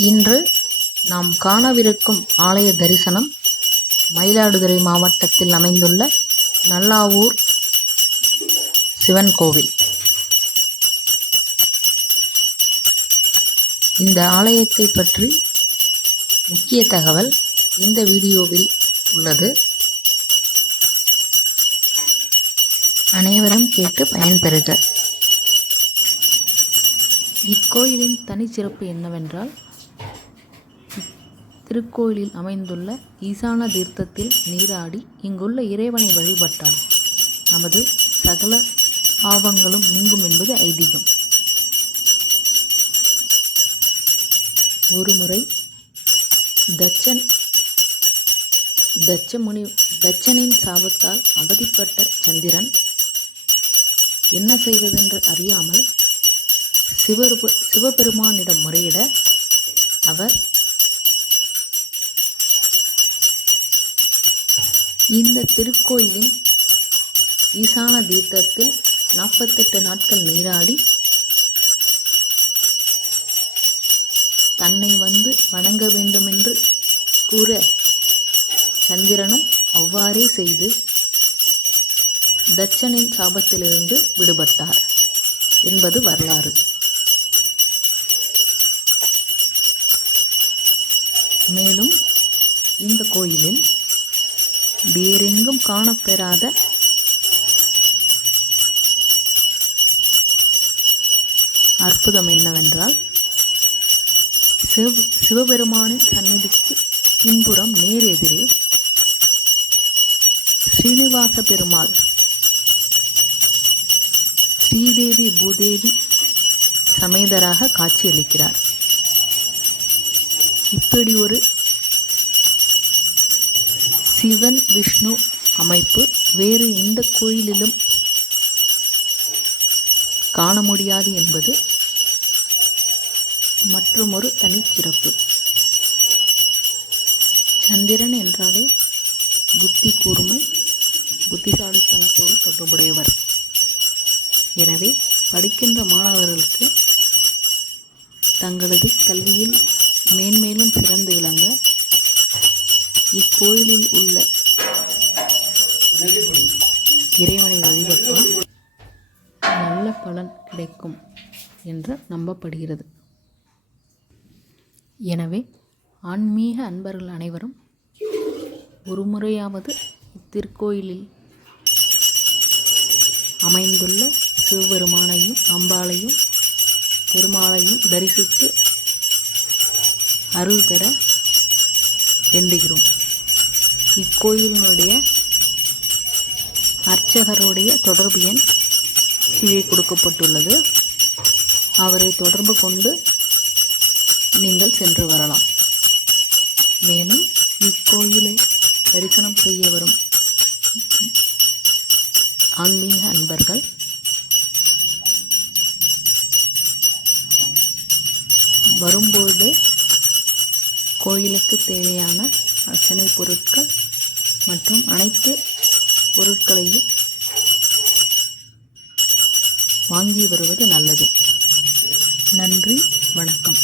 இன்று நாம் காணவிருக்கும் ஆலய தரிசனம் மயிலாடுதுறை மாவட்டத்தில் அமைந்துள்ள நல்லாவூர் சிவன் கோவில். இந்த ஆலயத்தை பற்றி முக்கிய தகவல் இந்த வீடியோவில் உள்ளது. அனைவரும் கேட்டு பயன்பெறுக. இக்கோயிலின் தனிச்சிறப்பு என்னவென்றால், திருக்கோயிலில் அமைந்துள்ள ஈசான தீர்த்தத்தில் நீராடி இங்குள்ள இறைவனை வழிபட்டால் நமது சகல பாவங்களும் நீங்கும் என்பது ஐதீகம். ஒருமுறை தட்சனின் சாபத்தால் அவதிப்பட்ட சந்திரன் என்ன செய்வதென்று அறியாமல் சிவபெருமானிடம் முறையிட அவர் இந்த திருக்கோயிலின் ஈசான தீர்த்தத்தில் 48 நாட்கள் நீராடி தன்னை வந்து வணங்க வேண்டுமென்று கூற சந்திரனும் அவ்வாறே செய்து தட்சனின் சாபத்திலிருந்து விடுபட்டார் என்பது வரலாறு. மேலும் இந்த கோயிலில் வேறெங்கும் காணப்பெறாத அற்புதம் என்னவென்றால், சிவபெருமானின் சந்நிதிக்கு பின்புறம் நேர் எதிரே ஸ்ரீனிவாச பெருமாள் ஸ்ரீதேவி பூதேவி சமேதராக காட்சியளிக்கிறார். இப்படி ஒரு சிவன் விஷ்ணு அமைப்பு வேறு எந்த கோயிலிலும் காண முடியாது என்பது மற்றுமொரு தனிச்சிறப்பு. சந்திரன் என்றாலே புத்தி கூர்மை, புத்திசாலித்தனத்தோடு தொடர்புடையவர். எனவே படிக்கின்ற மாணவர்களுக்கு தங்களது கல்வியில் மேன்மேலும் சிறந்து விளங்க இக்கோயிலில் உள்ள இறைவனை வழிபட்டால் நல்ல பலன் கிடைக்கும் என்று நம்பப்படுகிறது. எனவே ஆன்மீக அன்பர்கள் அனைவரும் ஒரு முறையாவது இத்திருக்கோயிலில் அமைந்துள்ள சிவபெருமானையும் அம்பாளையும் பெருமாளையும் தரிசித்து அருள் பெற வேண்டுகிறோம். இக்கோயிலினுடைய அர்ச்சகருடைய தொடர்பு எண் கீழே கொடுக்கப்பட்டுள்ளது. அவரை தொடர்பு கொண்டு நீங்கள் சென்று வரலாம். மேலும் இக்கோயிலை தரிசனம் செய்ய வரும் ஆன்மீக அன்பர்கள் வரும்போது கோயிலுக்கு தேவையான அர்ச்சனை பொருட்கள் மற்றும் அனைத்து பொருட்களையும் வாங்கி வருவது நல்லது. நன்றி, வணக்கம்.